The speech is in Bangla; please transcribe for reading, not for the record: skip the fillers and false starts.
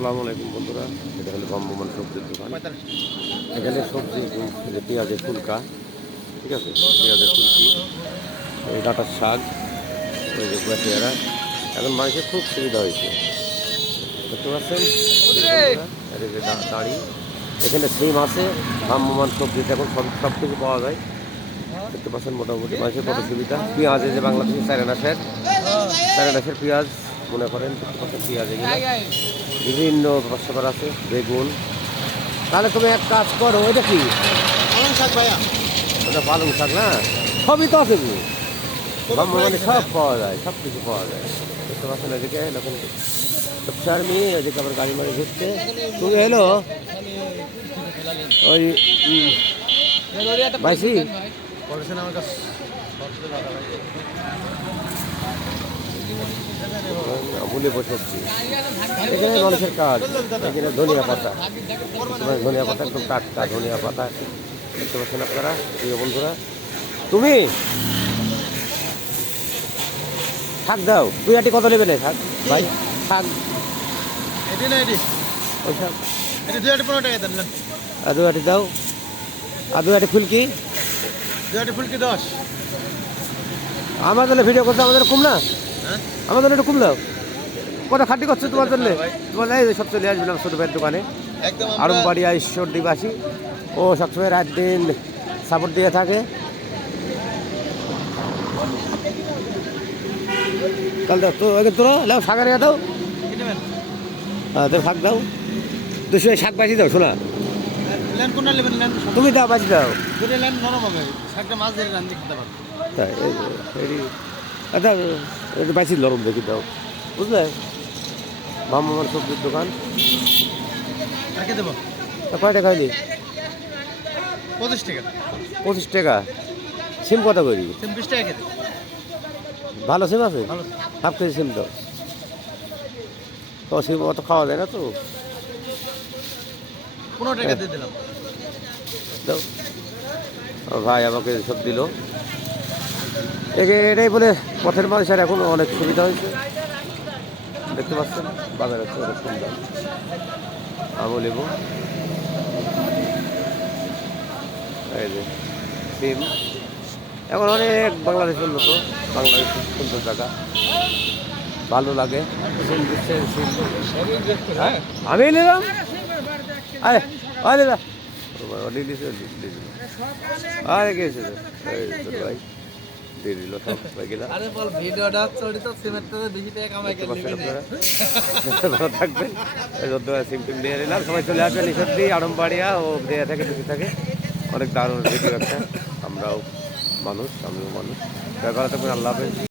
আসসালামু আলাইকুম বন্ধুরা, এটা হলো ভ্রাম্যমাণ সবজির দোকান। এখানে সবজি পেঁয়াজের ফুলকা, ঠিক আছে, পেঁয়াজের ফুলকি, এই ডাঁটার শাক, ওই যে পেঁয়ারা। এখন মানুষের খুব সুবিধা হয়েছে, দেখতে পাচ্ছেন দাঁড়ি। এখানে সিম আছে, ভ্রাম্যমাণ সবজিতে এখন সব কিছু পাওয়া যায়। দেখতে পাচ্ছেন মোটামুটি মানুষের কত সুবিধা। পেঁয়াজ এই যে বাংলাদেশের চায়নাদেশের পেঁয়াজ মনে করেন, দেখতে পাচ্ছেন পেঁয়াজ এগুলো বিভিন্ন ব্যাপার আছে, বেগুন। তাহলে তুমি এক কাজ করো, এটা কি পালং শাক ভাইয়া? ওটা পালং শাক না? সবই তো আছে, মানে সব পাওয়া যায়, সব কিছু পাওয়া যায়। দেখতে পাচ্ছেন এদিকে এরকম সবসার মেয়ে এদিকে আবার গাড়ি মারি ঘুরছে। তুমি এলো ওই বাইশি আমার কাছে মূল্য সবজি এখানে মানুষের কাজ। এখানে ধনিয়া পাতা, ধনিয়া পাতা একদম টাটকা ধনিয়া পাতা দেখতে পাচ্ছেন আপনারা প্রিয় বন্ধুরা। তুমি শাক দাও, দুই আটি কত নেবে শাক ভাই? শাক এটি না এটি ওই শাক এটি 2 আটি 15 টাকা দেন। আর দু আটি দাও, আর দু আটি ফুলকি। 2 আটি ফুলকি 10। আমার জন্য ভিডিও করতে আমাদের কম না? হ্যাঁ আমার জন্য একটু কম দাও। কত খাটি করছো তোমার জন্য? তোমার সব চলে আসবে ছোটো ভাইয়ের দোকানে, একদম আরমবাড়িয়া ঈশ্বর দিবাসী। ও সবসময় রাত দিন সাপোর্ট দিয়ে থাকে। কাল দাও তো, তোর লাও শাকারিয়া দাও, কি নেবেন? হ্যাঁ তোর শাক দাও, দুশো শাক বাজি দাও। শোনা ল্যান্ড কোনটা নেবেন? ল্যান্ড তুমি দাও, বাজি দাও। দুটো ল্যান্ড নরম হবে, শাকটা মাছ ধরে রান্না খেতে পারবে। তাই আচ্ছা, একটু বাজি নরম দেখি দাও, বুঝলে? ভ্রাম্যমাণ সবজির দোকান। আর কে দেবো? কয় টাকা হয়নি? 25 টাকা। 25 টাকা। সিম কত করি? 20 টাকা কেজি। ভালো সিম আছে? ভালো। হাফ কেজি সিম দাও। তো সিম অত খাওয়া যায় না তো, 15 টাকা দিয়ে দিলাম। দাও। ও ভাই আমাকে সব দিল। এই যে এটাই বলে পথের মানুষের এখন অনেক সুবিধা হয়েছে, দেখতে পাচ্ছেন বাজারে অনেক সুন্দর আমও লেবু। এই যে সিম এখন অনেক বাংলাদেশ উন্নত, বাংলাদেশ সুন্দর জায়গা, ভালো লাগে। সিম দিচ্ছে, সিম আমি নিলাম। আরে আরে আরে গেছে ভাই দিয়ে দিল সব গেলা। আরে বল ভিডিওটা চড়ি তো সিমেন্টটা বেশি টাকা কামাই ভালো থাকবেন। সিম টিম নিয়ে নিলাম, সবাই চলে আসবেন ঈশ্বরদী, আড়মবাড়িয়া ও দেয়া থাকে বেশি থাকে। অনেক দারুণ ভিডিও একটা। আমরাও মানুষ, আমিও মানুষ। ব্যবহার থাকবেন। আল্লাহ হাফেজ।